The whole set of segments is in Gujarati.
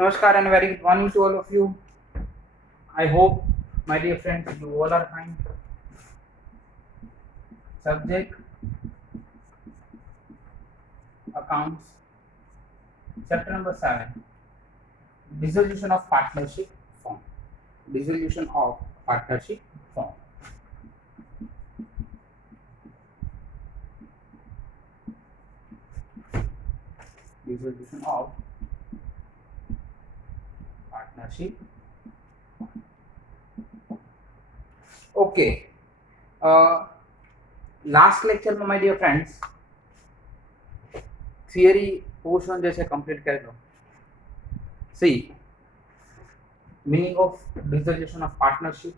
Namaskar and very good morning to all of you. I hope, my dear friends, you all are fine. Subject accounts, chapter number 7, dissolution of partnership form. Dissolution of partnership form. Dissolution of partnership. Okay. Last lecture में my dear friends theory portion जैसे complete कर लो. See, meaning of dissolution of partnership,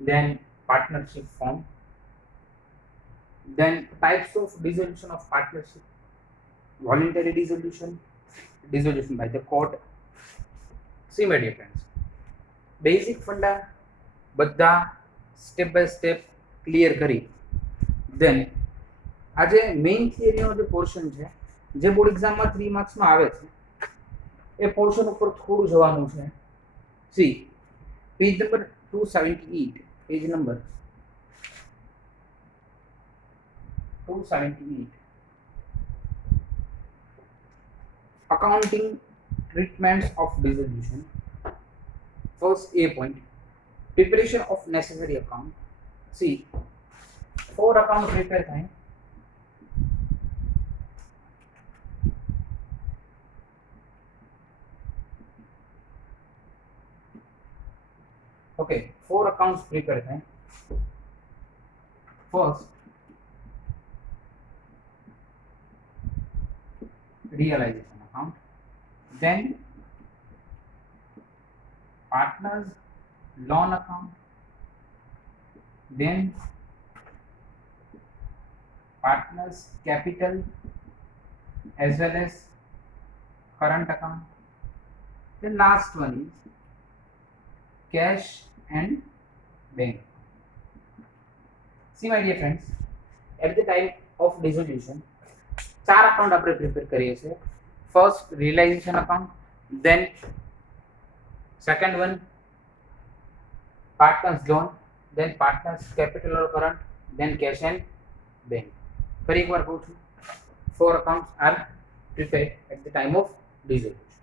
then partnership form, then types of dissolution of partnership, voluntary dissolution, dissolution by the court. See my dear friends, basic funda બધા સ્ટેપ બાય સ્ટેપ ક્લિયર કરી દેન આજે મેઇન થિયરીનો જે પોર્શન છે જે બોર્ડ એક્ઝામમાં 3 માર્ક્સમાં આવે છે એ પોર્શન ઉપર થોડું જવાનું છે. C page number 278, page number 278, accounting treatments of dissolution. First A point, preparation of necessary account. See, 4 account prepare થાય. Okay, 4 accounts prepare થાય. First, realization account, then partners loan account, then partners capital as well as current account, the last one is cash and bank. See my dear friends, at the time of dissolution 4 account આપણે પ્રિપેર કરીએ છીએ. First realization account, then second one partners loan, then partners capital or current, then cash and bank. ફરી એકવાર કહું છું, 4 accounts are prepared at the time of dissolution.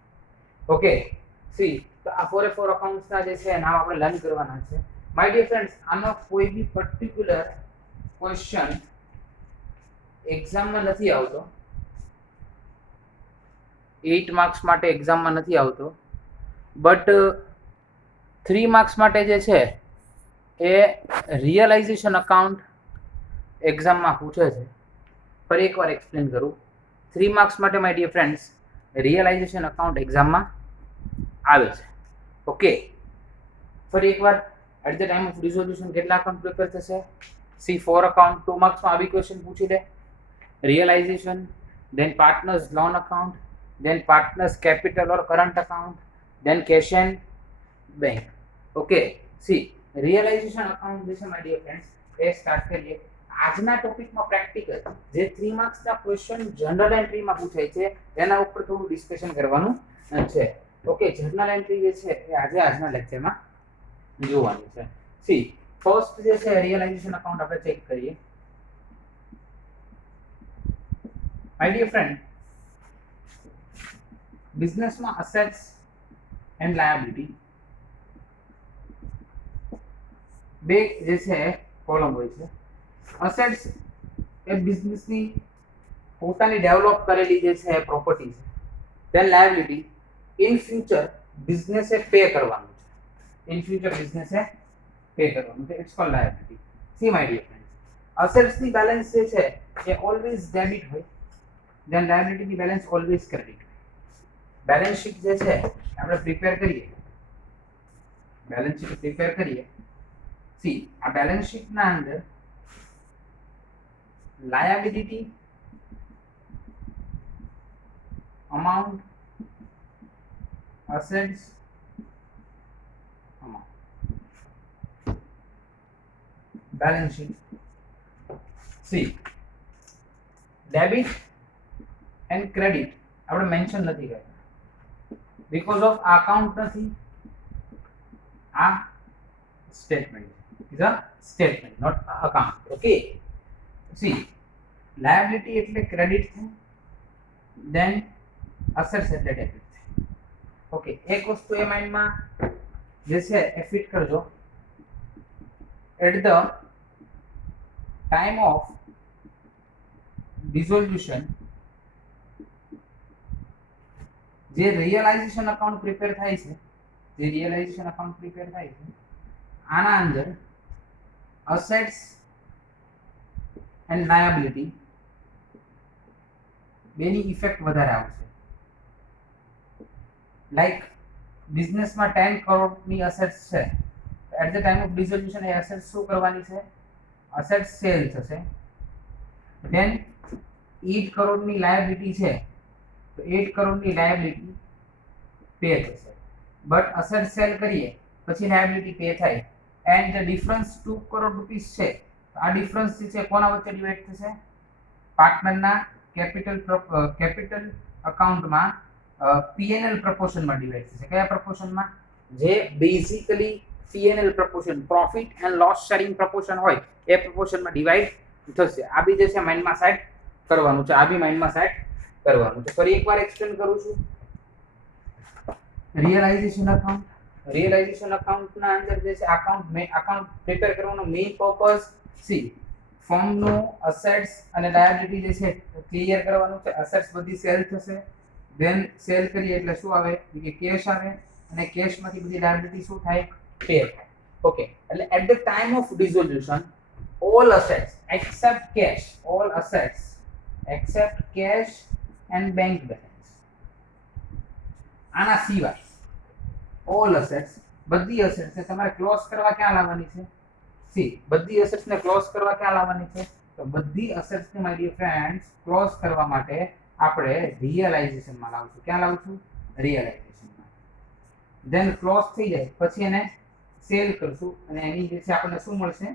Okay, see, તો આ 4 accounts ના જે છે નામ આપણે લર્ન કરવાના છે. માય ડિયર ફ્રેન્ડ્સ, આનો કોઈ બી પર્ટિક્યુલર ક્વેશ્ચન એક્ઝામમાં નથી આવતો, 8 માર્ક્સ માટે એક્ઝામમાં નથી આવતો, બટ 3 માર્ક્સ માટે જે છે એ રિયલાઇઝેશન અકાઉન્ટ એક્ઝામમાં પૂછે છે. ફરી એકવાર એક્સપ્લેન કરું, 3 માર્ક્સ માટે my dear friends realisation account એક્ઝામમાં આવે છે. ઓકે, ફરી એકવાર at the time of dissolution કેટલા અકાઉન્ટ પ્રિપેર થશે? સી 4 અકાઉન્ટ 2 માર્ક્સમાં આવી ક્વેશ્ચન પૂછી દે. Realisation, then partners loan account, then partners capital or current account, then cash and bank. Okay, see, realization account જે છે my dear friends A start કરીએ. આજના ટોપિકમાં પ્રેક્ટિકલ જે 3 માર્ક્સના ક્વેશ્ચન જનરલ એન્ટ્રીમાં પૂછાય છે એના ઉપર થોડું ડિસ્કશન કરવાનું છે. ઓકે, જનરલ એન્ટ્રી જે છે એ આજના લેક્ચરમાં જોવાની છે. સી, ફર્સ્ટ જે છે રિયલાઇઝેશન અકાઉન્ટ આપણે ચેક કરીએ. My dear friend, business માં assets and liability બે જે છે કોલમ હોય છે. assets એ બિઝનેસની પોતાની ડેવલપ કરેલી જે છે પ્રોપર્ટી છે. then liability in future બિઝનેસે પે કરવાનું છે. in future બિઝનેસે પે કરવાનું છે. it's called liability. see my dear friends, assets ની બેલેન્સ જે છે એ always debit હોય, then liability ની balance always credit. Balance sheet જે છે આપણે પ્રિપેર કરીએ, બેલેન્સ શીટ પ્રિપેર કરીએ. સી, આ બેલેન્સ શીટ ના અંદર liability amount, assets amount, balance sheet. See, debit and credit આપણે મેન્શન નથી કર્યા. બીકોઝ ઓફ અકાઉન્ટ નથી, આ statement is a statement not account. Okay, see liability એટલે ક્રેડિટ થાય, દેન અસેટ્સ એટલે ડેબિટ થાય. ઓકે, એક વસ્તુ એ માઇન્ડમાં જે છે એ ફિટ કરજો. At the time of dissolution જે રિયલાઇઝેશન અકાઉન્ટ પ્રિપેર થાય છે, આના અંદર અસેટ્સ એન્ડ લાયબિલિટી બેની ઇફેક્ટ વધારે આવશે. લાઈક બિઝનેસમાં 10 કરોડની અસેટ્સ છે, at the time of ડિસોલ્યુશન A assets શું કરવાની છે? અસેટ્સ સેલ થશે. દેન 8 કરોડની લાયબિલિટી છે, તો 8 કરોડની લાયબિલિટી પે થશે. બટ અસેટ સેલ કરીએ પછી લાયબિલિટી પે થાય, and the difference 2 crore rupees છે. આ ડિફરન્સ જે છે કોના વચ્ચે ડિવાઈડ થશે? પાર્ટનરના કેપિટલ અકાઉન્ટમાં પીએનએલ પ્રપોર્શનમાં ડિવાઈડ થશે. કયા પ્રપોર્શનમાં? જે basically P&L proportion, profit and loss sharing proportion હોય એ પ્રપોર્શનમાં ડિવાઈડ થશે. આ બી જે છે માઇન્ડમાં સેટ કરવાનું છે, ફરી એકવાર એક્સપ્લેન કરું છું. રિયલાઇઝેશન અકાઉન્ટના અંદર જે છે અકાઉન્ટ પ્રિપેર કરવાનો મેઇન પર્પઝ સી ફર્મનું અસેટ્સ અને લાયબિલિટી જે છે ક્લિયર કરવાનું છે. અસેટ્સ બધી સેલ થશે, દેન સેલ કરીએ એટલે શું આવે? કે કેશ આવે, અને કેશમાંથી બધી લાયબિલિટી શું થાય? પે થાય. ઓકે, એટલે at the time of dissolution all assets except cash and bank balance, આના સિવાય all assets, બધી અસેટ્સ ને તમારે ક્લોઝ કરવા ક્યાં લાવવાની છે? સી બધી અસેટ્સ ને ક્લોઝ કરવા ક્યાં લાવવાની છે? તો બધી અસેટ્સ ને માય ડિયર ફ્રેન્ડ્સ ક્લોઝ કરવા માટે આપણે રિયલાઇઝેશનમાં લાવશું. ક્યાં લાવશું? રિયલાઇઝેશનમાં. દેન ક્લોઝ થઈ જાય પછી એને સેલ કરશું, અને એની જે છે આપણને શું મળશે?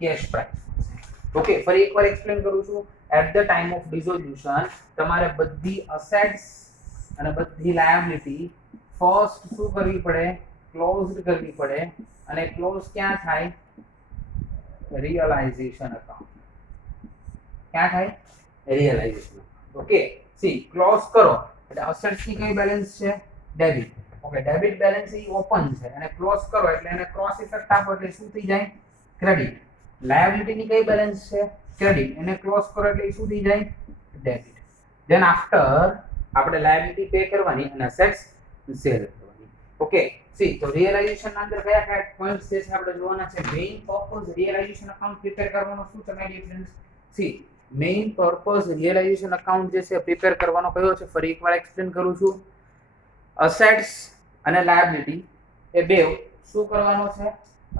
Cache price. ઓકે, ફરી એકવાર એક્સપ્લેન કરું છું. એટ ધ ટાઈમ ઓફ ડિસોલ્યુશન તમારે બધી અસેટ્સ અને બધી લાયબિલિટી ફર્સ્ટ શું કરવી પડે? ક્લોઝડ કરવી પડે. અને ક્લોઝ ક્યાં થાય? Realisation account. ક્યાં થાય? રિયલાઇઝેશન. ઓકે, સી ક્લોઝ કરો એટલે અસેટ્સ ની કઈ બેલેન્સ છે? ડેબિટ. ઓકે, ડેબિટ બેલેન્સ એ ઓપન છે, અને ક્લોઝ કરો એટલે એને ક્રોસ ઇફેક્ટ આપો એટલે શું થઈ જાય? ક્રેડિટ. લાયબિલિટી ની કઈ બેલેન્સ છે? ક્રેડિટ. એને ક્લોઝ કરો એટલે શું થઈ જાય? ડેબિટ. ધેન આફ્ટર આપણે લાયબિલિટી પે કરવાની અને અસેટ્સ સેલ કરવાની. ઓકે, સી તો રિયલાઇઝેશન ના અંદર કયા કયા પોઈન્ટ્સ છે આપણે જોવાના છે. Main purpose realisation account prepare કરવાનો શું છે my friends? See main purpose realisation account જે છે પ્રિપેર કરવાનો કયો છે? ફરી એકવાર એક્સપ્લેન કરું છું. અસેટ્સ અને લાયબિલિટી એ બે શું કરવાનો છે?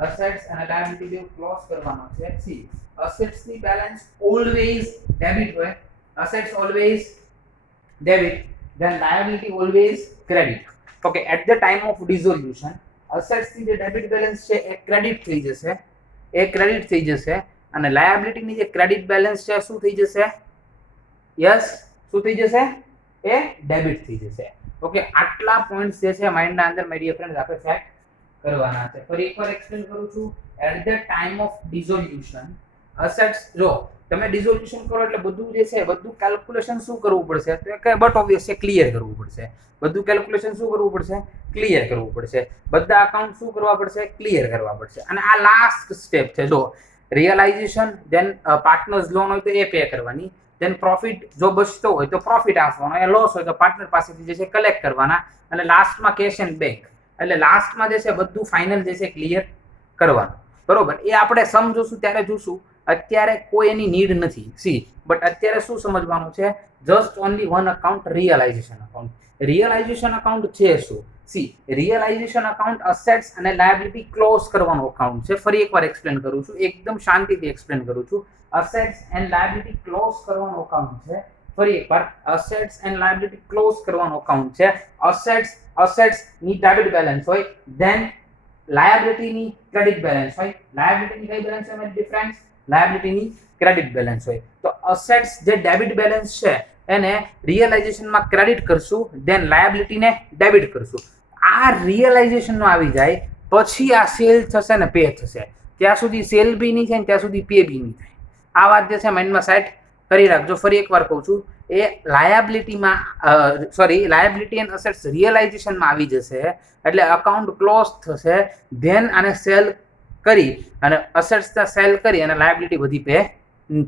અસેટ્સ અને લાયબિલિટી બે ક્લોઝ કરવાનો છે. સી અસેટ્સ ની બેલેન્સ ઓલવેઝ ડેબિટ હોય, assets always debit, then liability always credit. Okay, at the time of dissolution assets ની જે ડેબિટ બેલેન્સ છે એ ક્રેડિટ થઈ જશે, અને લાયબિલિટી ની જે ક્રેડિટ બેલેન્સ છે શું થઈ જશે? યસ, શું થઈ જશે? એ ડેબિટ થઈ જશે. ઓકે, આટલા પોઈન્ટ્સ જે છે માઇન્ડના અંદર માય ડિયર ફ્રેન્ડ્સ આપણે સેટ કરવાના છે. ફરી એકવાર એક્સપ્લેન કરું છું. At the time of dissolution assets, જો તમે ડિસોલ્યુશન કરો એટલે બધું જે છે બધું કેલ્ક્યુલેશન શું કરવું પડશે? તો કે બટ ઓબ્વિયસ છે ક્લિયર કરવું પડશે. બધું કેલ્ક્યુલેશન શું કરવું પડશે? ક્લિયર કરવું પડશે. બધા અકાઉન્ટ શું કરવા પડશે? ક્લિયર કરવા પડશે. અને આ લાસ્ટ સ્ટેપ છે. જો રિયલાઇઝેશન, દેન પાર્ટનર્સ લોન હોય તો એ પે કરવાની, દેન પ્રોફિટ જો બચતો હોય તો પ્રોફિટ આપવાનો, એ લોસ હોય તો પાર્ટનર પાસેથી જે છે કલેક્ટ કરવાના, અને લાસ્ટમાં કેશ એન્ડ બેંક. એટલે લાસ્ટમાં જે છે બધું ફાઇનલ જે છે ક્લિયર કરવાનું. બરોબર, એ આપણે સમજોશું ત્યારે જોશું. અત્યારે કોઈ એની નીડ નથી. સી બટ અત્યારે શું સમજવાનું છે? Just only one account, realisation account. Realisation account છે શું? સી રિયલાઇઝેશન અકાઉન્ટ અસેટ્સ અને લાયબિલિટી ક્લોઝ કરવાનો અકાઉન્ટ છે. ફરી એકવાર એક્સપ્લેન કરું છું, એકદમ શાંતિથી એક્સપ્લેન કરું છું. અસેટ્સ એન્ડ લાયબિલિટી ક્લોઝ કરવાનો અકાઉન્ટ છે. ફરી એકવાર, અસેટ્સ એન્ડ લાયબિલિટી ક્લોઝ કરવાનો અકાઉન્ટ છે. અસેટ્સ ની ડેબિટ બેલેન્સ હોય, ધેન લાયબિલિટી ની ક્રેડિટ બેલેન્સ હોય. લાયબિલિટી ની કઈ બેલેન્સ હોય? ડિફરન્સ લાયબિલિટી ની ક્રેડિટ બેલેન્સ હોય. તો અસેટ્સ જે ડેબિટ બેલેન્સ છે એને રિયલાઇઝેશનમાં ક્રેડિટ કરશું, ધેન લાયબિલિટીને ડેબિટ કરશું. આ રિયલાઇઝેશનનો આવી જાય પછી આ સેલ થશે ને પે થશે. ત્યાં સુધી સેલ બી નહીં થાય ને ત્યાં સુધી પે બી નહીં થાય. આ વાત જે છે માઇન્ડમાં સેટ કરી રાખજો. ફરી એકવાર કહું છું, એ લાયબિલિટી એન્ડ અસેટ્સ રિયલાઇઝેશનમાં આવી જશે એટલે અકાઉન્ટ ક્લોઝ થશે. ધેન આને સેલ કરી અને અસેટ્સને સેલ કરી અને લાયબિલિટી બધી પે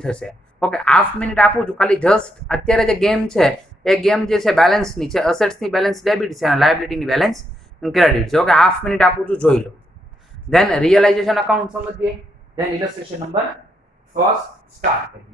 થશે. ઓકે, હાફ મિનિટ આપું છું ખાલી જસ્ટ. અત્યારે જે ગેમ છે એ ગેમ જે છે બેલેન્સની છે. અસેટ્સની બેલેન્સ ડેબિટ છે અને લાયબિલિટીની બેલેન્સ ક્રેડિટ છે. ઓકે, હાફ મિનિટ આપું છું, જોઈ લો. ધેન રિયલાઇઝેશન અકાઉન્ટ સમજીએ. Then illustration number first start કરીએ.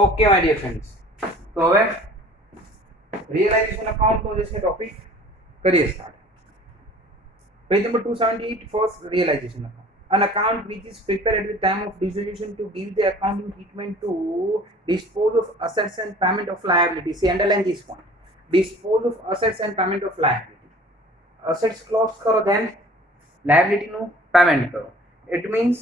ઓકે માય ડિયર ફ્રેન્ડ્સ, તો હવે રિયલાઇઝેશન અકાઉન્ટનો જે છે ટોપિક કરીએ start. Page number 278, first realisation account. An account which is prepared at the time of dissolution to give the accounting treatment to dispose of assets and payment of liability. See, underline this point. Dispose of assets and payment of liability. Assets close કરો, then liability નું payment કરો. It means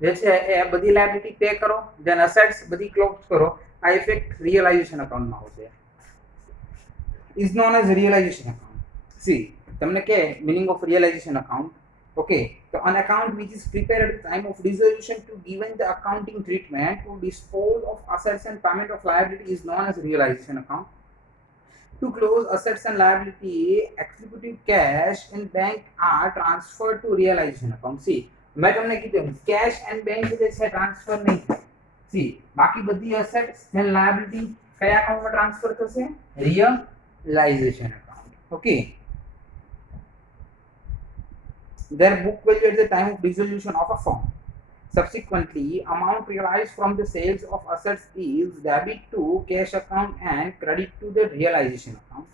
જે છે એ બધી લાયબિલિટી પે કરો, ધેન અસેટ્સ બધી ક્લોઝ કરો. આ ઇફેક્ટ રિયલાઇઝેશન અકાઉન્ટમાં આવશે. Is known as realisation account. See, તમને કે meaning of realisation account. Okay, તો an account which is prepared at the time of dissolution to given the accounting treatment to dispose of assets and payment of liability is known as realization account. To close assets and liability, executed cash and bank are transferred to realization account. See, મેં તમને કીધું કેશ એન્ડ બેંક જે છે ટ્રાન્સફર નહીં થાય. સી, બાકી બધી અસેટ્સ એન્ડ લાયબિલિટી કયા અકાઉન્ટમાં ટ્રાન્સફર થશે? Realisation account. Okay, their book value at the time of dissolution of a firm. Subsequently, amount realized from the sales of assets is debit to cash account and credit to the realization account.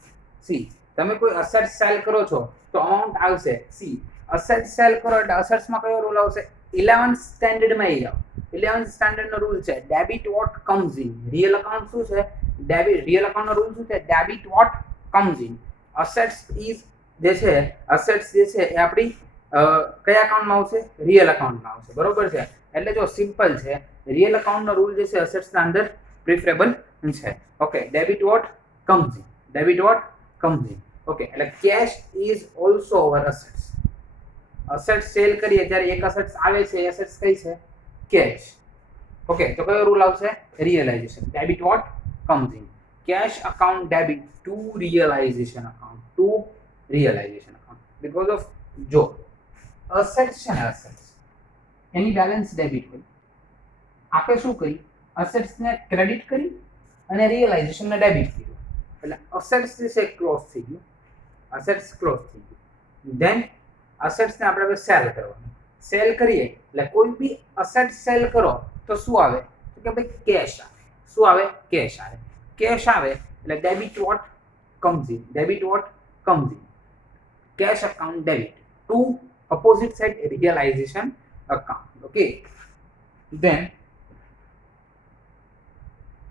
See, તમે કોઈ અસેટ સેલ કરો છો તો અમાઉન્ટ આવશે. સી, અસેટ સેલ કરો એટલે અસેટ્સમાં કયો રૂલ આવશે? 11th સ્ટાન્ડર્ડમાં એ આવ. 11th સ્ટાન્ડર્ડનો રૂલ છે debit what comes in. Real account શું છે? ડેબિટ. રિયલ અકાઉન્ટનો રૂલ શું છે? Debit what comes in. Assets is જે છે, અસેટ્સ જે છે એ આપણી કયા અકાઉન્ટમાં આવશે? રિયલ અકાઉન્ટમાં આવશે. બરોબર છે? એટલે જો સિમ્પલ છે, રિયલ અકાઉન્ટનો રૂલ જે છે અસેટ્સના અંદર પ્રિફરેબલ છે. Okay, debit what comes in. Debit what comes in. Okay, એટલે cash is also over assets. Assets sell કરીએ ત્યારે એક અસેટ્સ આવે છે, અસેટ્સ કઈ છે? કેશ. ઓકે, તો કયો રૂલ આવશે? Realisation. Debit what comes in. Cash account debit to realisation account. To realisation account. Because of જો અસેટ્સ છે ને, અસેટ્સ એની બેલેન્સ ડેબિટ હોય. આપણે શું કરી? અસેટ્સને ક્રેડિટ કરી અને રિયલાઇઝેશનને ડેબિટ કર્યું. એટલે અસેટ્સ જે છે ક્લોઝ થઈ ગયું. અસેટ્સ ક્લોઝ થઈ ગયું. ધેન અસેટ્સને આપણે સેલ કરવાનું. સેલ કરીએ એટલે કોઈ બી અસેટ સેલ કરો તો શું આવે? તો કે ભાઈ કેશ આવે. શું આવે? કેશ આવે. કેશ આવે એટલે debit what comes in. Debit what comes in. Cash account debit to opposite side realization account. Okay, then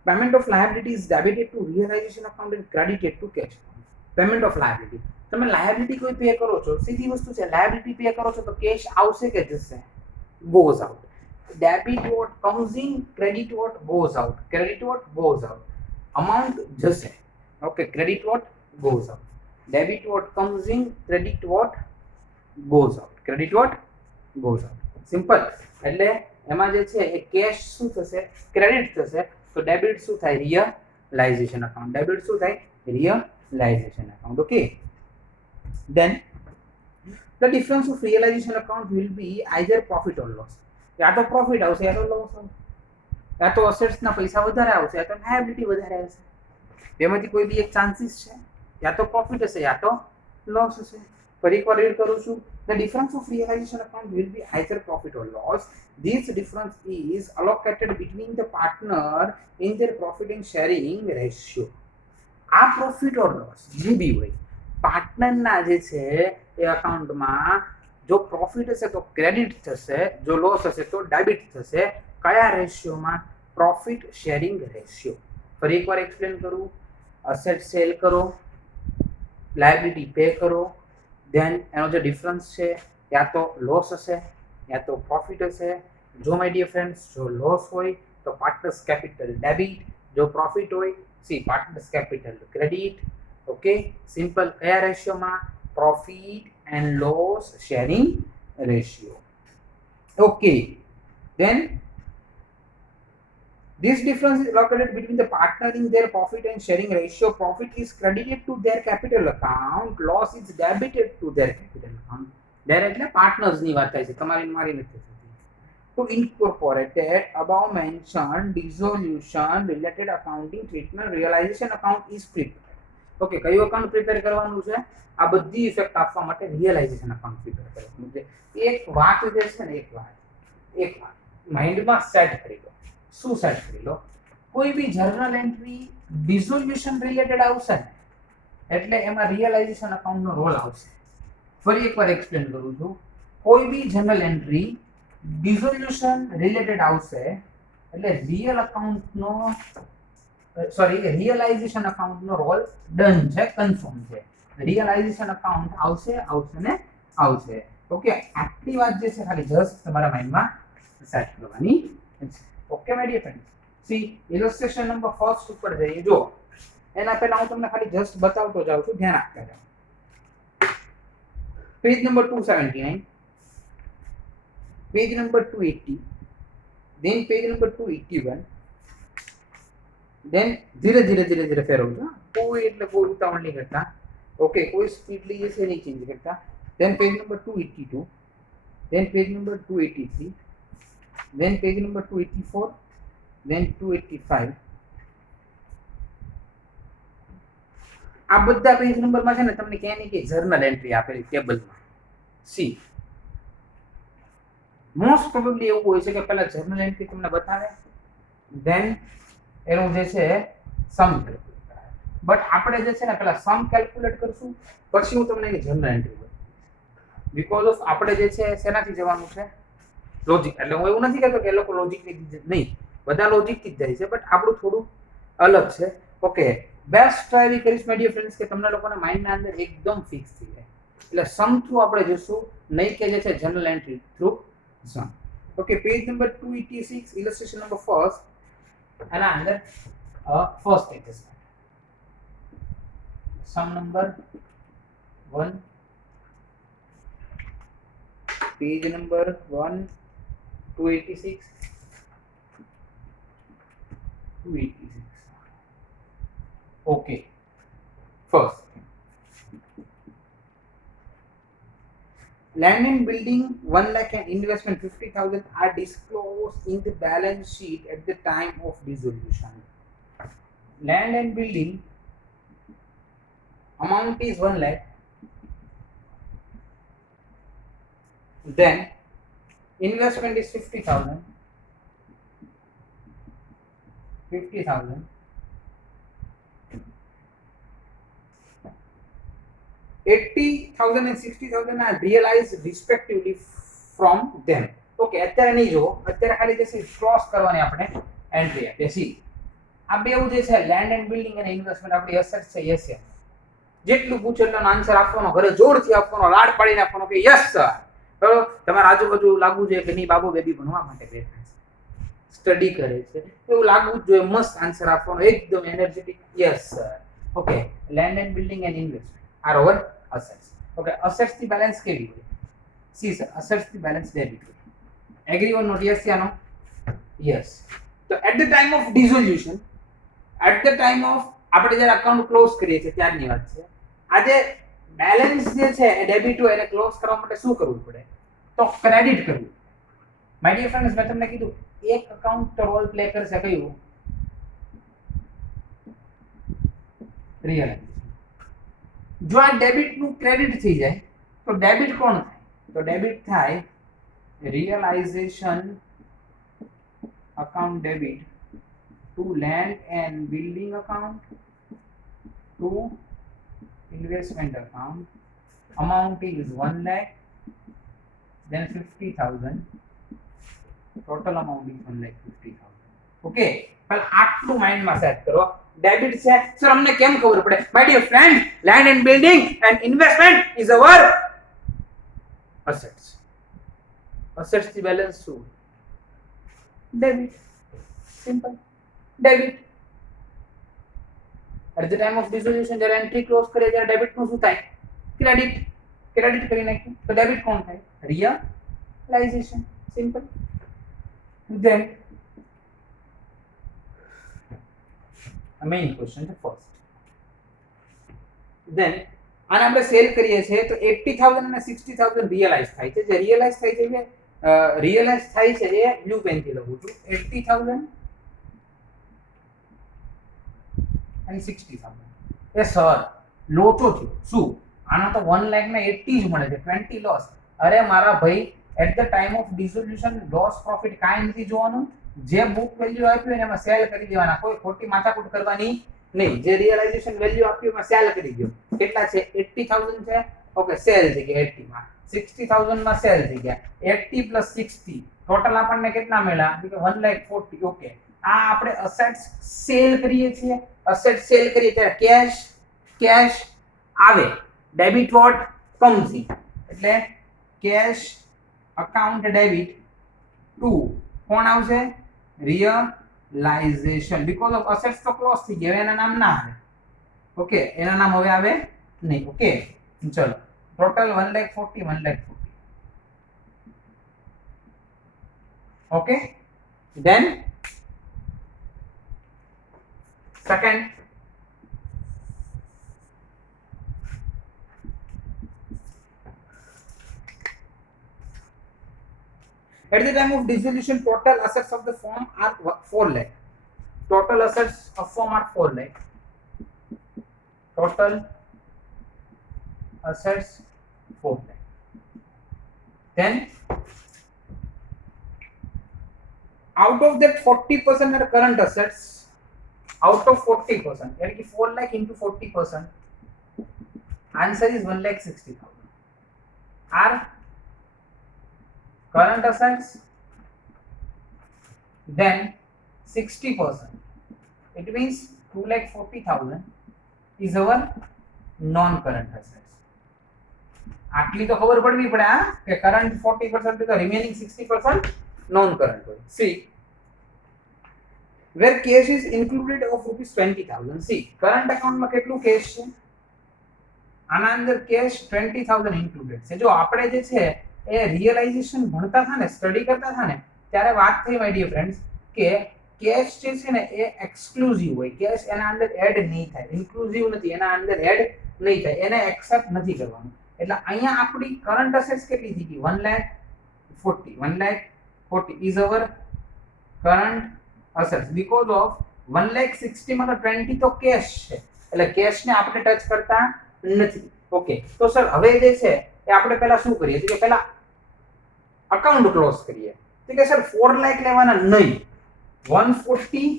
payment of liability is debited to realization account and credited to cash account. Payment of liability, તમે લાયબિલિટી કોઈ પે કરો છો, સીધી વસ્તુ છે. લાયબિલિટી પે કરો છો તો કેશ આવશે કે જશે? goes out. Debit what comes in, credit what goes out. Credit what goes out. Amount જશે. Okay, credit what goes out. Debit what comes in, credit what goes out. Credit what goes out. Simple. એટલે એમાં જે છે એ કેશ શું થશે? ક્રેડિટ થશે. તો ડેબિટ શું થાય? Realisation account. ડેબિટ શું થાય? Realisation account. Okay, then the difference of realization account will be either profit or loss. या तो प्रॉफिट આવશે या तो લોસ આવશે. या तो અસેટ્સના પૈસા વધારે આવશે या तो લાયબિલિટી વધારે આવશે. બેમાંથી કોઈ બી એક ચાન્સીસ છે. या तो प्रॉफिट હશે या तो લોસ હશે. ફરી એકવાર રીડ કરું છું. The difference of realization account will be either profit or loss. This difference is allocated between the partner in their profit and sharing ratio. આ profit or loss જે બી હોય પાર્ટનરના જે છે એ અકાઉન્ટમાં જો પ્રોફિટ હશે તો ક્રેડિટ થશે, જો લોસ હશે તો ડેબિટ થશે. કયા રેશિયોમાં? Profit sharing ratio. ફરી એકવાર એક્સપ્લેન કરું. અસેટ સેલ કરો, લાયબિલિટી પે કરો, ધેન એનો જે ડિફરન્સ છે યા તો લોસ હશે યા તો પ્રોફિટ હશે. જો માય ડિયર ફ્રેન્ડ્સ, જો લોસ હોય તો પાર્ટનર્સ કેપિટલ ડેબિટ, જો પ્રોફિટ હોય see partners capital credit. Okay, simple. કયા રેશિયોમાં? Profit and loss sharing ratio. Okay, then this difference is located between the partner in their profit and sharing ratio. Profit is credited to their capital account, loss is debited to their capital account. There એટલે partners ની વાત થાય છે, તમારી મારી નથી થતી. To incorporate above mentioned dissolution related accounting treatment, realization account is prepared. Okay, કયું અકાઉન્ટ પ્રિપેર કરવાનું છે? આ બધી ઇફેક્ટ આપવા માટે રિયલાઇઝેશન અકાઉન્ટ પ્રિપેર કરવાનું છે. એક વાત જે છે ને, એક વાત માઇન્ડમાં સેટ કરી લો. શું સેટ કરી લો? કોઈ બી જર્નલ એન્ટ્રી ડિસોલ્યુશન રિલેટેડ આવશે ને એટલે એમાં રિયલાઇઝેશન અકાઉન્ટનો રોલ આવશે. ફરી એકવાર એક્સપ્લેન કરું છું. કોઈ બી જર્નલ એન્ટ્રી ડિસોલ્યુશન રિલેટેડ આવશે એટલે રિયલાઇઝેશન અકાઉન્ટનો રોલ ડન છે, કન્ફર્મ છે. રિયલાઇઝેશન અકાઉન્ટ આવશે ને આવશે. ઓકે, આટલી વાત જે છે ખાલી જસ્ટ તમારા માઇન્ડમાં સેટ કરવાની છે. Okay my dear friends, see illustration number first ઉપર જઈએ. જો એના પહેલા હું તમને ખાલી જસ્ટ બતાવતો જાઉં છું, ધ્યાન આપતા જાઓ. Page number 279, page number 280, then page number 281, then ધીરે ધીરે ફેરવજો. કોઈ એટલે કોઈ ઉતાવળ નહીં કરતા. ઓકે, કોઈ સ્પીડ લઈએ છે નહીં ચેન્જ કરતા. then page number 282, then page number 283, then page number 284, then 285. આ બધા પેજ નંબરમાં છે ને તમને ક્યાંય ને ક્યાંય જર્નલ એન્ટ્રી આપેલી ટેબલમાં. સી મોસ્ટ પ્રોબેબલી એવું હોય છે કે પહેલા જર્નલ એન્ટ્રી તમને બતાવે, ધેન એનું જે છે સમ કેલ્ક્યુલેટ કરાવે. બટ આપણે જે છે ને પહેલા સમ કેલ્ક્યુલેટ કરશું, પછી હું તમને જર્નલ એન્ટ્રી બતાવીશ. બીકોઝ ઓફ આપણે જે છે શેનાથી જવાનું છે? લોજિક. એટલે હું એવું નથી કહેતો કે એ લોકો લોજિકથી નહીં, બધા લોજિકથી જ જાય છે, બટ આપણું થોડું અલગ છે. ઓકે, બેસ્ટ ટ્રાય એવી કરીશ માય ડિયર ફ્રેન્ડ્સ કે તમને લોકોને માઇન્ડના અંદર એકદમ ફિક્સ થઈ જાય. એટલે સમ થ્રુ આપણે જઈશું, નહીં કે જે છે general entry through sum. Okay, page number 286, illustration number first. આના અંદર ફર્સ્ટ પેજ છે, sum number 1, page number 1, 286, 286. Okay. First, land and building 1 lakh and investment 50,000 are disclosed in the balance sheet at the time of dissolution. Land and building amount is 1 lakh. Then investment is 50,000. 50,000. 80,000 and 60,000 are realized respectively from them. Okay, અત્યારે નહીં જો, અત્યારે ખાલી જે છે ક્રોસ કરવાની આપણે એન્ટ્રી આપીએ છીએ. આ બેઉ જે છે લેન્ડ એન્ડ બિલ્ડિંગ અને ઇન્વેસ્ટમેન્ટ આપણી અસેટ છે. યસ યસ, જેટલું પૂછે એટલો આન્સર આપવાનો, ઘરે જોરથી આપવાનો, લાડ પાડીને આપવાનો કે યસ સર. બરાબર, તમારા આજુબાજુ લાગવું જોઈએ કે નહીં બાબુ બેબી ભણવા માટે બેઠા છે, સ્ટડી કરે છે, એવું લાગવું જ જોઈએ. મસ્ત આન્સર આપવાનો, એકદમ energetic. Yes sir. Okay, land and building and investment are over assets. Okay, assets the balance કેવી હોય? See sir, assets the balance debit હોય. Agree or not? Yes या no? Yes. So at the time of dissolution, at the time of આપણે જ્યારે અકાઉન્ટ ક્લોઝ કરીએ છીએ ત્યારની વાત છે. આજે બેલેન્સ જે છે એ ડેબિટ હોય એને ક્લોઝ કરવા માટે શું કરવું પડે? તો ક્રેડિટ કરવું. માય ડિયર ફ્રેન્ડ્સ, મેં તમને કીધું એક અકાઉન્ટ રોલ પ્લે કરશે કયું? રિયલાઇઝેશન. જો આ ડેબિટ નું ક્રેડિટ થઈ જાય તો ડેબિટ કોણ થાય? તો ડેબિટ થાય realisation account debit to land and building account, to investment account amount is 1 lakh, then 50,000, total amount is 1,50,000. okay, પણ આટલું માઇન્ડમાં સેટ કરો. ડેબિટ છે સર, અમને કેમ ખબર પડે? My dear friend, land and building and investment is our assets. assets ની બેલેન્સ શું? Debit. Simple. Debit. at the time of dissolution જ્યારે એન્ટ્રી ક્લોઝ કરે ત્યારે ડેબિટ નું શું થાય? ક્રેડિટ. ક્રેડિટ કરી નાખ્યું તો ડેબિટ કોણ થાય? Realisation. Simple. then main question છે first. then આને આપણે સેલ કરીએ છીએ તો 80,000 અને 60,000 રિયલાઇઝ થાય છે. જે રિયલાઇઝ થાય છે એ બ્લુ પેન થી લખું છું. 80,000 and 60,000. એ સર લોચો છે શું? આના તો 1 લાખ ને 80 જ મળે છે, 20 લોસ. અરે મારા ભાઈ, at the time of dissolution loss profit કાંઈ નથી જોવાનું. જે બુક વેલ્યુ આપ્યું એને એમાં સેલ કરી દેવાના, કોઈ ખોટી માથાકૂટ કરવાની નહીં. જે રિયલાઇઝેશન વેલ્યુ આપ્યું એમાં સેલ કરી દો. કેટલા છે? 80,000 છે. ઓકે, સેલ થઈ ગયા 80 માં. 60,000 માં સેલ થઈ ગયા. 80 પ્લસ 60 ટોટલ આપણને કેટલા મળ્યા? કે 1,40,000. ઓકે, આ આપણે અસેટ્સ સેલ કરીએ છીએ. અસેટ સેલ કરીએ ત્યારે કેશ આવે. ડેબિટ વોટ કમ્સ ઇન, એટલે કેશ અકાઉન્ટ ડેબિટ ટુ કોણ આવશે? રિયલાઇઝેશન. બીકોઝ ઓફ અસેટ્સ તો ક્લોઝ થઈ ગયા, એના નામ ના આવે. ઓકે, એના નામ હવે આવે નહીં. ઓકે, ચલો total 1,40,000, 1,40,000. Okay, then second, at the time of dissolution total assets of the firm are 4 lakh. Total assets of firm are 4 lakh. Total assets 4 lakh. Then out of that 40% are current assets. Out of 40%, यानी कि 4 lakh into 40%, answer is 1,60,000. Are current assets. Then 60%, it means 2,40,000 is our non-current assets. આટલી તો ખબર પડવી પડે કે કરંટ 40% તો રિમેનિંગ 60% નોન કરંટ હોય. C where cash is included of ₹20,000. C current એકાઉન્ટમાં કેટલું કેશ છે? આના અંદર કેશ 20,000 ઇન્ક્લુડેડ છે. જો આપણે જે છે એ રિયલાઇઝેશન ભણતા હતા ને, સ્ટડી કરતા હતા ને, ત્યારે વાત થઈ માય ડિયર ફ્રેન્ડ્સ કે કેશ જે છે ને એ એક્સક્લુઝિવ હોય. કેશ એના અંદર એડ નહીં થાય, ઇન્ક્લુઝિવ નથી, એના અંદર એડ નહીં થાય, એને એક્સેપ્ટ નથી કરવાનું. એટલે અહીંયા આપણી કરંટ અસેટ્સ કેટલી થઈ ગઈ? 1,40,000 is our current assets because of 1,60,000 માં તો 20 તો કેશ છે, એટલે કેશ ને આપણે ટચ કરતા નથી. ઓકે, તો સર હવે જે છે એ આપણે પહેલા શું કરીએ? કે પહેલા અકાઉન્ટ ક્લોઝ કરીએ. તો કે સર 4 લાખ લેવાના નહીં, 140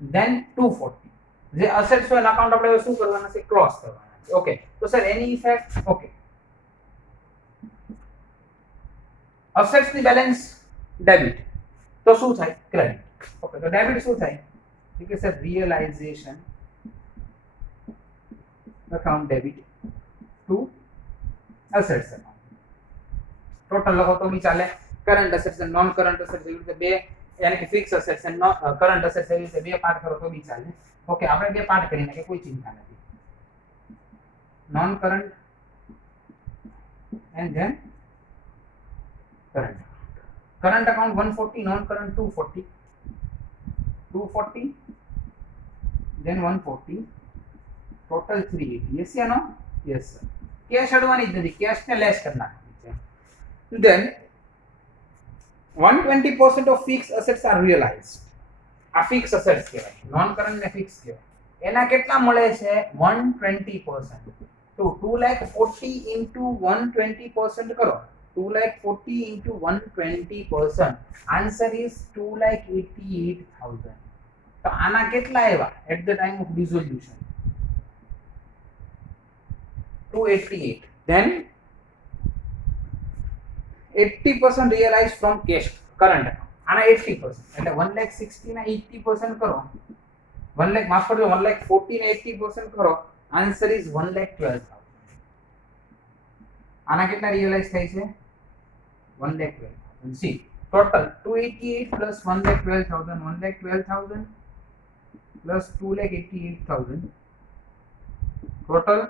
then 240 જે અસેટ્સ હોય અકાઉન્ટ આપણે શું કરવાના છે? ક્લોઝ કરવાના છે. ઓકે, તો સર એની ઇફેક્ટ. ઓકે, અસેટ્સ ની બેલેન્સ ડેબિટ તો શું થાય? ક્રેડિટ. ઓકે, તો ડેબિટ શું થાય? કે sir realisation account debit to assets account. Total લખો તો બી ચાલે. કરંટ અસેટ્સ અને નોન કરંટ અસેટ્સ એવી રીતે બે, યાની કે ફિક્સ અસેટ્સ અને કરંટ અસેટ્સ એવી રીતે બે પાર્ટ કરો તો બી ચાલે. ઓકે, આપણે બે પાર્ટ કરી નાખીએ, કોઈ ચિંતા નથી. Non current and then current. Current account 140, non current 240, 240 then 140, total 380. Yes ya no? Yes sir. Cash અડવાની જ નથી, કેશ ને લેસ કરી નાખવાની છે. then 120% of fixed assets are realized. આ ફિક્સ અસેટ્સ કહેવાય, નોન કરંટ ને ફિક્સ કહેવાય. એના કેટલા મળે છે? 120%. તો 2,40,000 into 120% કરો. 2,40,000 into 120%, આન્સર ઇઝ 2,88,000. તો આના કેટલા આવ્યા at the time of dissolution? 288. then 80% realise from cash current આના 80% એટલે 1,60,000 ના 80% કરો 1 લાખ માફ કરજો 1,40,000 ને 80% કરો આન્સર ઇઝ 1,12,000 આના કેટલા રિયલાઇઝ થાય છે 1,12,000 see total 288 plus 1,12,000 1,12,000 plus 2,88,000 total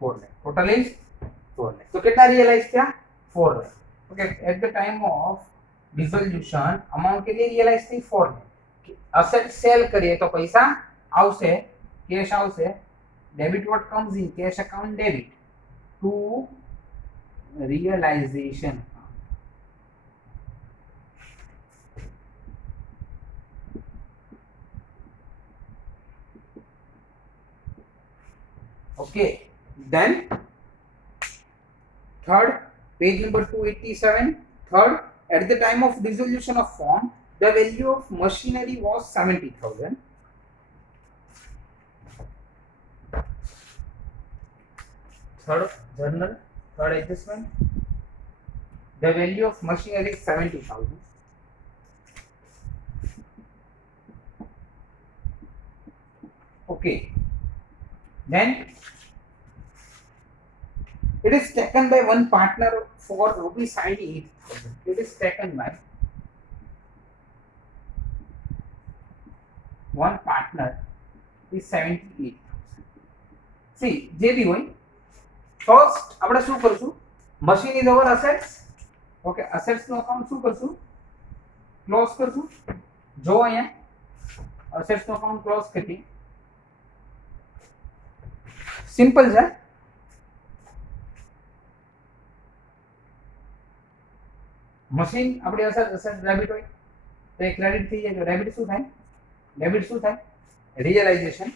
4 lakh total is 4 lakh તો કેટલા રિયલાઇઝ થયા 4 lakh okay at the time of dissolution amount કેટલી રિયલાઇઝ થઈ 4 લાખ અસેટ સેલ કરીએ તો પૈસા આવશે કેશ આવશે debit what comes in cash account debit to realization okay then third page number 287 third at the time of dissolution of firm the value of machinery was 70,000 third journal third adjustment the value of machinery is 70,000 okay then it is taken by one partner for rupees 78,000 it is taken by one partner is 78,000 see જે બી હોય ફર્સ્ટ આપણે શું કરશું machine is our assets okay assets નું અકાઉન્ટ શું કરશું ક્લોઝ કરશું જો અહીંયા અસેટ્સ નું અકાઉન્ટ ક્લોઝ કરી સિમ્પલ છે મશીન આપણી અસેટ ડેબિટ હોય તો એ ક્રેડિટ થઈ જાય તો ડેબિટ શું થાય realisation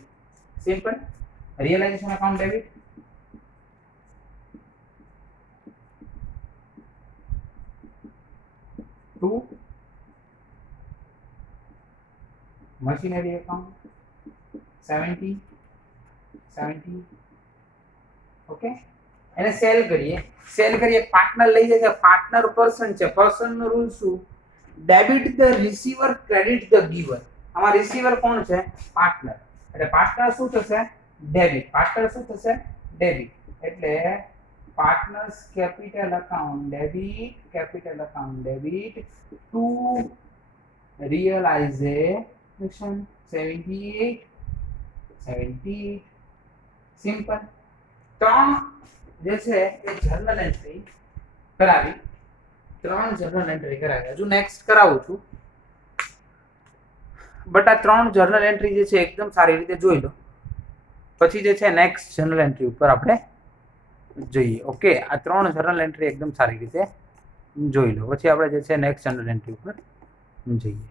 simple realisation account debit to machinery account 70 okay એને સેલ કરીએ પાર્ટનર લઈ જાય છે પાર્ટનર પર્સન છે પર્સન નો રૂલ શું debit the receiver credit the giver આમાં રિસીવર કોણ છે પાર્ટનર એટલે પાર્ટનર શું થશે ડેબિટ એટલે partners capital account debit to realization 70 simple ત્રણ જે છે એ જર્નલ એન્ટ્રી કરાવી હજુ નેક્સ્ટ કરાવું છું બટ આ ત્રણ જર્નલ એન્ટ્રી જે છે એકદમ સારી રીતે જોઈ લો પછી જે છે નેક્સ્ટ જર્નલ એન્ટ્રી ઉપર આપણે જોઈએ ઓકે આ ત્રણ જર્નલ એન્ટ્રી એકદમ સારી રીતે જોઈ લો પછી આપણે જે છે નેક્સ્ટ જર્નલ એન્ટ્રી ઉપર જઈએ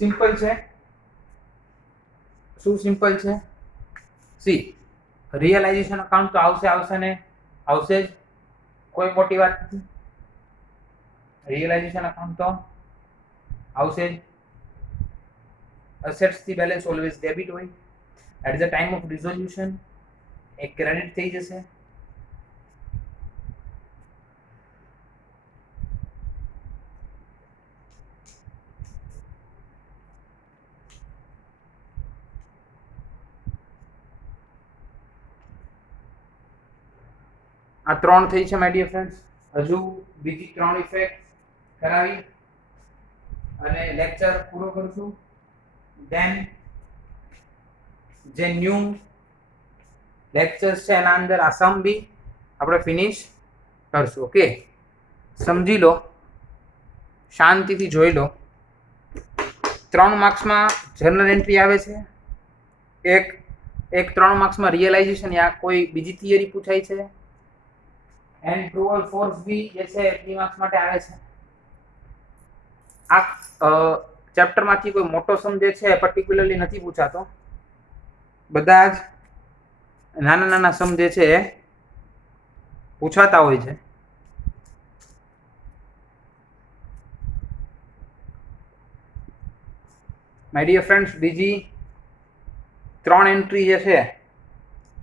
સિમ્પલ છે શું સિમ્પલ છે સી રિયલાઇઝેશન અકાઉન્ટ તો આવશે જ કોઈ મોટી વાત નથી રિયલાઇઝેશન અકાઉન્ટ તો આવશે જ અસેટ્સ થી બેલેન્સ ઓલવેઝ ડેબિટ હોય at the time of dissolution એક ક્રેડિટ થઈ જશે આ ત્રણ થઈ છે માય ડિયર ફ્રેન્ડ્સ હજુ બીજી ત્રણ ઇફેક્ટ કરાવી અને લેક્ચર પૂરો કરશું ધેન જે ન્યૂ લેક્ચર્સ છે એના અંદર આ સમ બી આપણે ફિનિશ કરશું ઓકે સમજી લો શાંતિથી જોઈ લો 3 માર્ક્સમાં જર્નલ એન્ટ્રી આવે છે એક 3 માર્ક્સમાં રિયલાઇઝેશન યા કોઈ બીજી થિયરી પૂછાય છે એન્ડ ટ્રુ ઓર ફોલ્સ બી જે છે 3 માર્ક્સ માટે આવે છે આ ચેપ્ટરમાંથી કોઈ મોટો સમ જે છે પર્ટિક્યુલરલી નથી પૂછાતો બધા જ નાના સમ જે છે પૂછાતા હોય છે માય ડિયર ફ્રેન્ડ્સ બીજી 3 એન્ટ્રી જે છે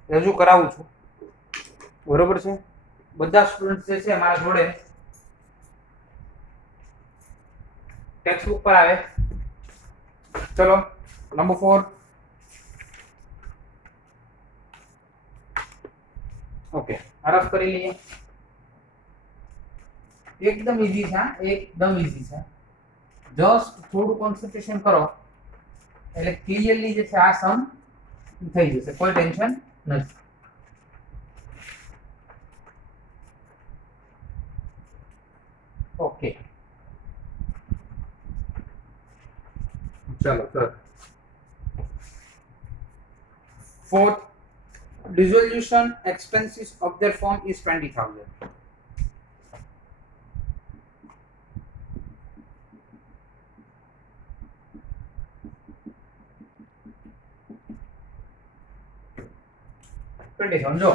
રજૂ કરાવું છું બરોબર છે? બધા સ્ટુડન્ટ જે છે મારા જોડે ટેક્સ્ટ બુક પર આવે. ચલો નંબર 4. ઓકે, આરફ કરી લઈએ. એકદમ ઈઝી છે, એકદમ ઈઝી છે. જસ્ટ થોડું કોન્સન્ટ્રેશન કરો એટલે ક્લિયરલી જે છે આ સમ થઈ જશે, કોઈ ટેન્શન નથી. ઓકે ચલો sir. Fourth, dissolution expenses of their firm is 20,000. સમજો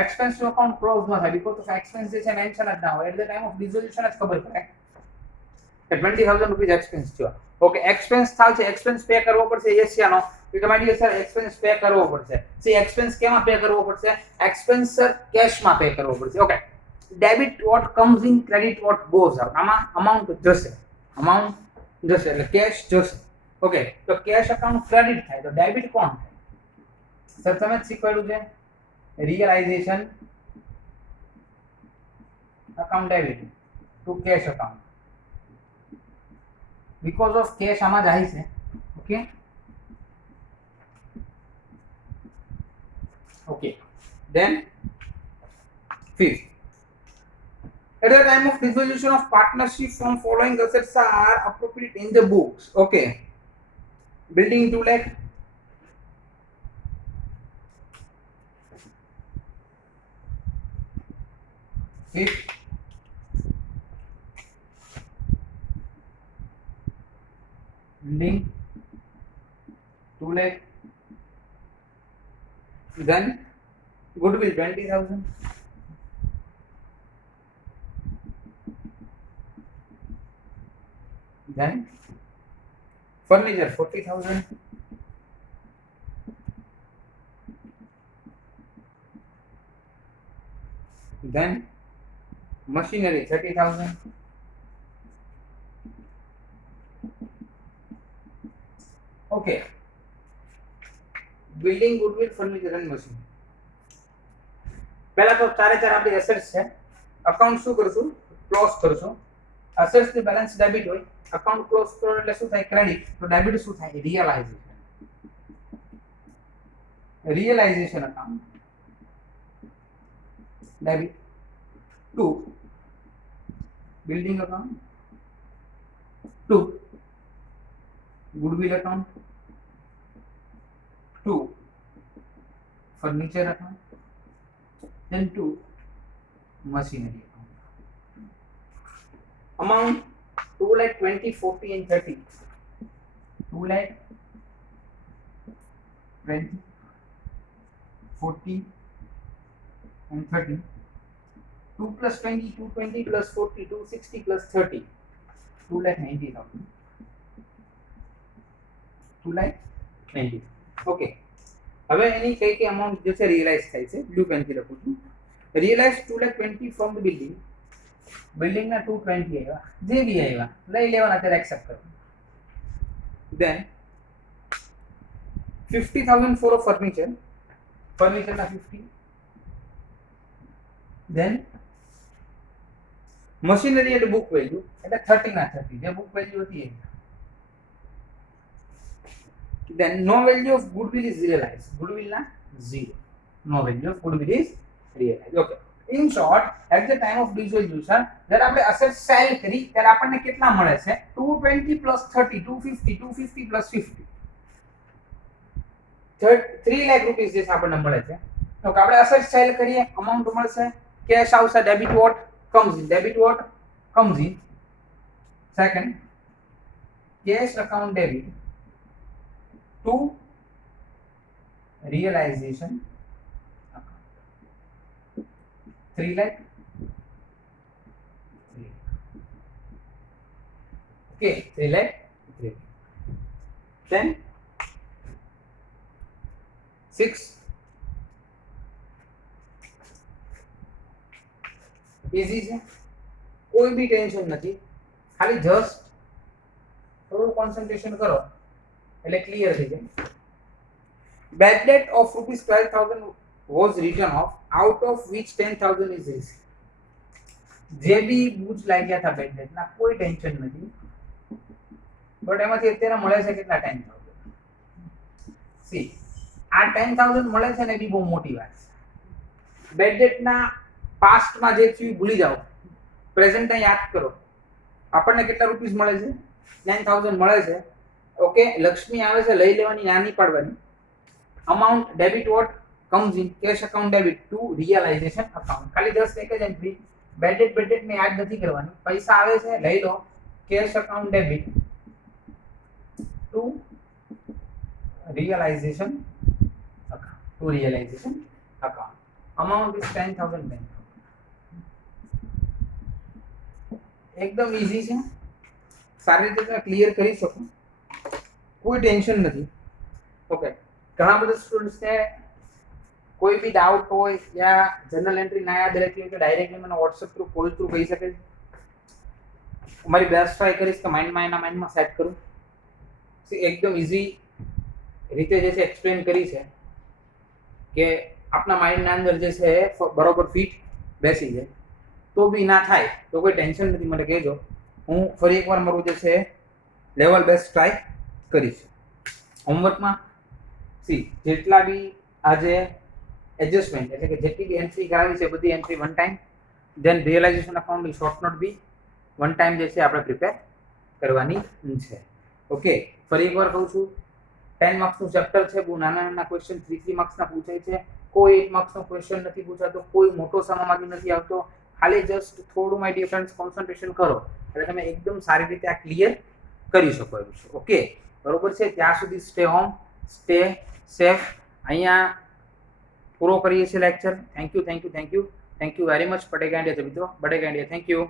એક્સપેન્સ નો અકાઉન્ટ ક્લોઝ ન થાય બીકોઝ ઓફ એક્સપેન્સ જે છે મેન્શન જ ના હોય એટ ધ ટાઈમ ઓફ ડિસોલ્યુશન જ ખબર પડે કે 20,000 રૂપીસ એક્સપેન્સ છે. ઓકે, એક્સપેન્સ થાય છે, એક્સપેન્સ પે કરવો પડશે, યસ યા નો? તમારી ડિયર સર એક્સપેન્સ પે કરવો પડશે. સી એક્સપેન્સ કેમાં પે કરવો પડશે? એક્સપેન્સ સર કેશમાં પે કરવો પડશે. Okay, debit what comes in, credit what goes out. આમાં અમાઉન્ટ જશે, અમાઉન્ટ જશે એટલે કેશ જશે. ઓકે, તો કેશ અકાઉન્ટ ક્રેડિટ થાય તો ડેબિટ કોણ થાય? સર તમે જ શીખવાડ્યું છે realization account debit to cash account because of cash આમાં જાય છે. Okay okay then fifth, at the time of dissolution of partnership from following assets are appropriate in the books. Okay, building 2 lakh, fifth, building 2 lakh, then goodwill 20,000, then furniture 40,000, then machinery 30,000, okay, building goodwill furniture and machinery. પહેલા તો ચારે ચાર આપણી એસેટ્સ છે, અકાઉન્ટ શું કરશું? ક્લોઝ કરશું. એસેટ્સ ની બેલેન્સ ડેબિટ હોય, અકાઉન્ટ ક્લોઝ કરો એટલે શું થાય? ક્રેડિટ. તો ડેબિટ શું થાય? Realisation. Realisation account debit to building account, to goodwill account, to furniture account, then to machinery account. Amount 2 lakh 20, 40 and 30. 2 lakh 20, 40 and 30. 2 plus 20, 220 plus 40, 260 plus 30, 2,90,000. 2,90,000. Okay, હવે એની કઈ અમાઉન્ટ જે છે રિયલાઇઝ થાય છે, બ્લુ પેન થી લખું છું. Realise 2,20,000 from the building. Building ના 220 આવ્યા, જે બી આવ્યા લઈ લેવાના, અત્યારે એક્સેપ્ટ કરો. Then 50,000 for a furniture, furniture ના 50. then machinery at book value એટલે 30 ના 30 જે book value હતી એ. then no value of goodwill is realized, goodwill na 0, no value of goodwill is realized. Okay, in short at the time of dissolution જ્યારે આપણે asset sell કરી ત્યારે આપણને કેટલા મળે છે? 220 plus 30, 250, 250 plus 50, 3 લાખ રૂપિયા જે આપણને મળે છે. તો આપણે asset sell કરીએ, amount મળશે, cash આવશે, debit what comes in, debit what comes in. Second, cash account debit to realization account 3 lakh. Okay, 3 lakh. Then 6, easy છે, કોઈ બી ટેન્શન નથી, ખાલી જસ્ટ થોડું કોન્સન્ટ્રેશન કરો એટલે ક્લિયર થઈ જાય. Bad debt of rupees 12,000 was written off, out of which 10,000 is received. જે બી બૂજ લાગ્યા હતા બેડ ડેટ ના કોઈ ટેન્શન નથી, બટ એમાંથી અત્યારે મળે છે કેટલા 10,000. સી આ 10,000 મળે છે ને એ બી બહુ મોટી વાત છે. બેડ ડેટ ના પાસ્ટમાં જે થયું ભૂલી જાઓ, પ્રેઝન્ટ યાદ કરો. આપણને કેટલા રૂપીસ મળે છે? 9,000 મળે છે. ઓકે, લક્ષ્મી આવે છે લઈ લેવાની, નાની પાડવાની. amount debit what comes in cash account debit to realization account. ખાલી જસ્ટ એક જ એન્ટ્રી બેડ ડેટ ને યાદ નથી કરવાની. પૈસા આવે છે લઈ લો, cash account debit to realization account. amount is 10,000. એકદમ ઈઝી છે, સારી રીતે ક્લિયર કરી શકો, કોઈ ટેન્શન નથી. ઓકે, ઘણા બધા સ્ટુડન્ટ્સને કોઈ બી ડાઉટ હોય યા જનરલ એન્ટ્રી ના યાદ રહેતી હોય તો ડાયરેક્ટલી મને વોટ્સએપ થ્રુ કોલ થ્રુ કહી શકે છે. મારી બેસ્ટ ટ્રાય કરીશ કે માઇન્ડમાં સેટ કરું. એકદમ ઇઝી રીતે જે છે એક્સપ્લેન કરી છે કે આપણા માઇન્ડના અંદર જે છે બરોબર ફિટ બેસી જાય. તો બી ના થાય તો કોઈ ટેન્શન નથી, મને કહેજો. હું ફરી એકવાર મારું જે છે લેવલ બેસ્ટ ટ્રાય કરીશ. હોમવર્કમાં જેટલા બી આજે એડજસ્ટમેન્ટ એટલે કે જેટલી બી એન્ટ્રી કરાવી છે બધી entry one time, then realisation અકાઉન્ટની short note be one time જે છે આપણે પ્રિપેર કરવાની છે. ઓકે, ફરી એકવાર કહું છું, 10 માર્ક્સનું ચેપ્ટર છે, બહુ નાના ક્વેશ્ચન 3 માર્ક્સના પૂછાય છે. કોઈ 8 માર્ક્સનો ક્વેશ્ચન નથી પૂછાતો, કોઈ મોટો સમામાંથી નથી આવતો. ખાલી જસ્ટ થોડું માય ડિયર ફ્રેન્ડ્સ કોન્સન્ટ્રેશન કરો એટલે તમે એકદમ સારી રીતે આ ક્લિયર કરી શકો એમ છો. ઓકે, બરોબર છે. ત્યાં સુધી સ્ટે હોમ, સ્ટે સેફ. અહીંયા પૂરો કરીએ છીએ લેક્ચર. Thank you very much. બડે ગાંડિયા મિત્રો, બડે ગાંડિયા. Thank you.